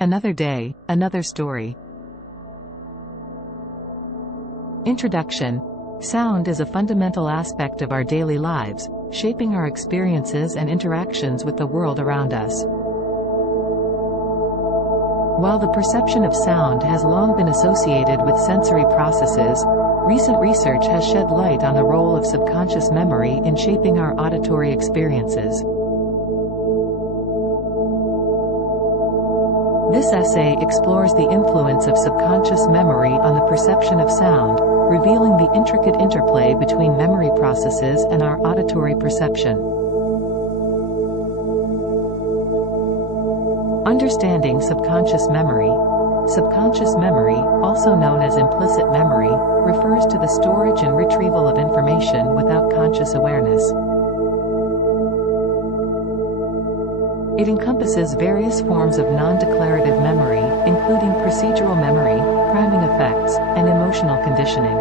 Another day, another story. Introduction. Sound is a fundamental aspect of our daily lives, shaping our experiences and interactions with the world around us. While the perception of sound has long been associated with sensory processes, recent research has shed light on the role of subconscious memory in shaping our auditory experiences. This essay explores the influence of subconscious memory on the perception of sound, revealing the intricate interplay between memory processes and our auditory perception. Understanding subconscious memory. Subconscious memory, also known as implicit memory, refers to the storage and retrieval of information without conscious awareness. It encompasses various forms of non-declarative memory, including procedural memory, priming effects, and emotional conditioning.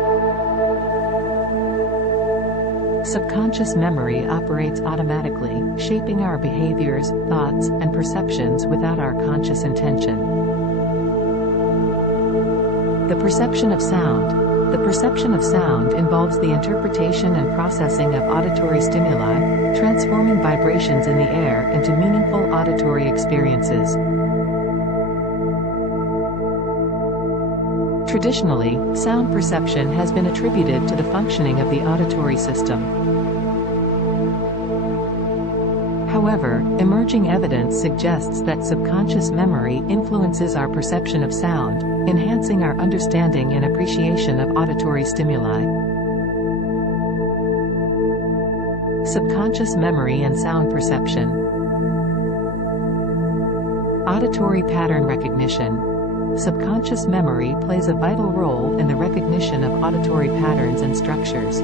Subconscious memory operates automatically, shaping our behaviors, thoughts, and perceptions without our conscious intention. The perception of sound. The perception of sound involves the interpretation and processing of auditory stimuli, transforming vibrations in the air into meaningful auditory experiences. Traditionally, sound perception has been attributed to the functioning of the auditory system. However, emerging evidence suggests that subconscious memory influences our perception of sound, enhancing our understanding and appreciation of auditory stimuli. Subconscious memory and sound perception. Auditory pattern recognition. Subconscious memory plays a vital role in the recognition of auditory patterns and structures.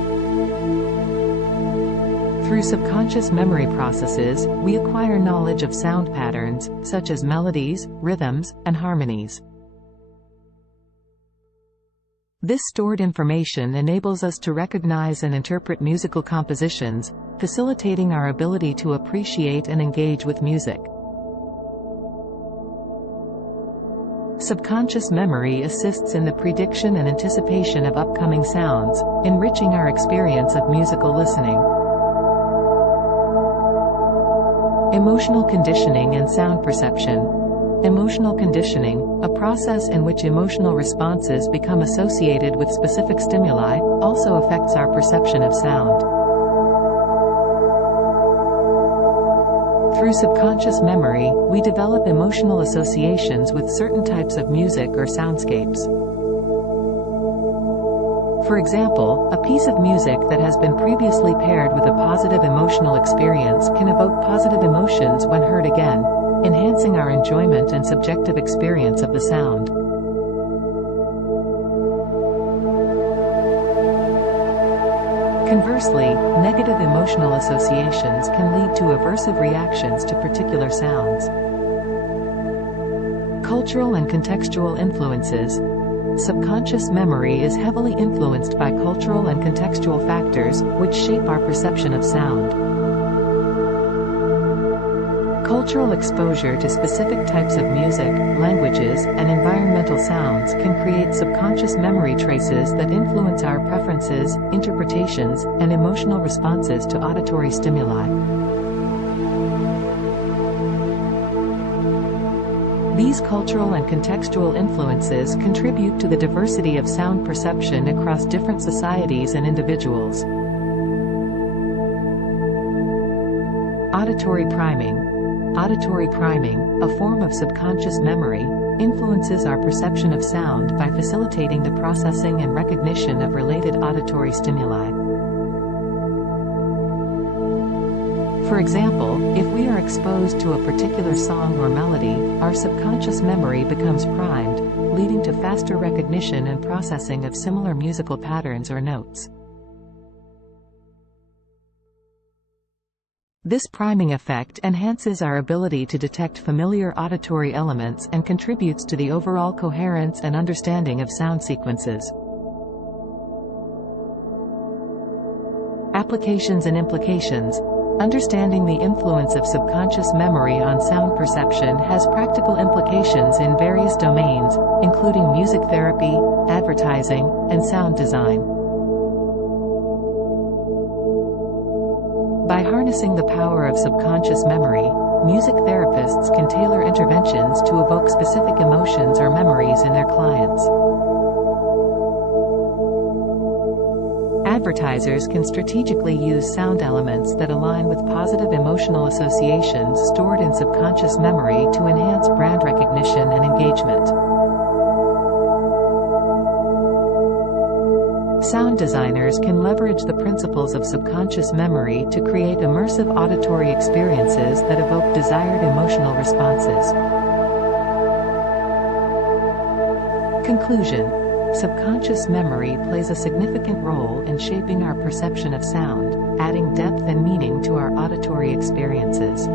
Through subconscious memory processes, we acquire knowledge of sound patterns, such as melodies, rhythms, and harmonies. This stored information enables us to recognize and interpret musical compositions, facilitating our ability to appreciate and engage with music. Subconscious memory assists in the prediction and anticipation of upcoming sounds, enriching our experience of musical listening. Emotional conditioning and sound perception. Emotional conditioning, a process in which emotional responses become associated with specific stimuli, also affects our perception of sound. Through subconscious memory, we develop emotional associations with certain types of music or soundscapes. For example, a piece of music that has been previously paired with a positive emotional experience can evoke positive emotions when heard again, enhancing our enjoyment and subjective experience of the sound. Conversely, negative emotional associations can lead to aversive reactions to particular sounds. Cultural and contextual influences. Subconscious memory is heavily influenced by cultural and contextual factors, which shape our perception of sound. Cultural exposure to specific types of music, languages, and environmental sounds can create subconscious memory traces that influence our preferences, interpretations, and emotional responses to auditory stimuli. These cultural and contextual influences contribute to the diversity of sound perception across different societies and individuals. Auditory priming. Auditory priming, a form of subconscious memory, influences our perception of sound by facilitating the processing and recognition of related auditory stimuli. For example, if we are exposed to a particular song or melody, our subconscious memory becomes primed, leading to faster recognition and processing of similar musical patterns or notes. This priming effect enhances our ability to detect familiar auditory elements and contributes to the overall coherence and understanding of sound sequences. Applications and implications. Understanding the influence of subconscious memory on sound perception has practical implications in various domains, including music therapy, advertising, and sound design. By harnessing the power of subconscious memory, music therapists can tailor interventions to evoke specific emotions or memories in their clients. Advertisers can strategically use sound elements that align with positive emotional associations stored in subconscious memory to enhance brand recognition and engagement. Sound designers can leverage the principles of subconscious memory to create immersive auditory experiences that evoke desired emotional responses. Conclusion: subconscious memory plays a significant role in shaping our perception of sound, adding depth and meaning to our auditory experiences.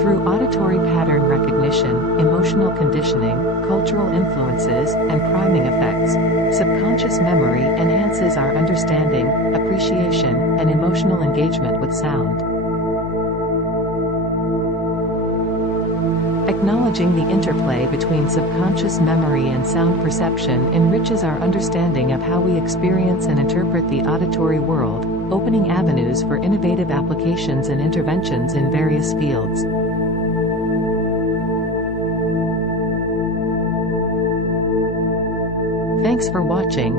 Through auditory pattern recognition, emotional conditioning, cultural influences, and priming effects, subconscious memory enhances our understanding, appreciation, and emotional engagement with sound. Acknowledging the interplay between subconscious memory and sound perception enriches our understanding of how we experience and interpret the auditory world, opening avenues for innovative applications and interventions in various fields. Thanks for watching.